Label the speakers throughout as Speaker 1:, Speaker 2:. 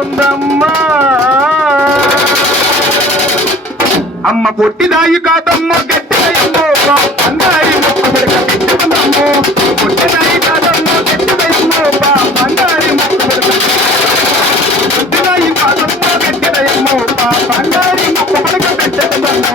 Speaker 1: ఉందమ్మా అమ్మ పొట్టిదాయి కాదమ్మ గట్టిదయమ్మో అందరి మొక్క పెడక పెట్టుకుందమ్మో. పొట్టిదాయి కాదమ్మ గట్టిదయమ్మో అందరి మొక్క పెడక పొట్టిదాయి కాదమ్మ గట్టిదయమ్మో అందరి మొక్క పెడక పెట్టుకుందమ్మో.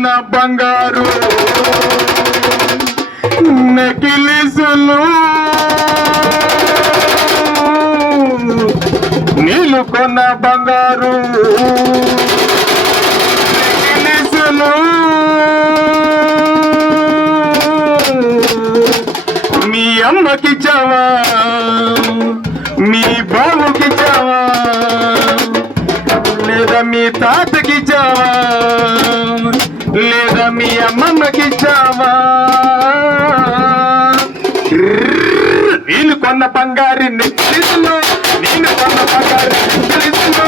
Speaker 1: మన బంగారు నకిలిసులు. నీళ్ళు కొన్న బంగారు నెకిలిసులు. మీ అమ్మకి చావా మీ బాబుకి చావా లేదా మీ తాత మీ అమ్మ మగిచ్చావా వీళ్ళు కొన్న బంగారి నెక్కిలో నేను కొన్న బంగారి నెక్కిలో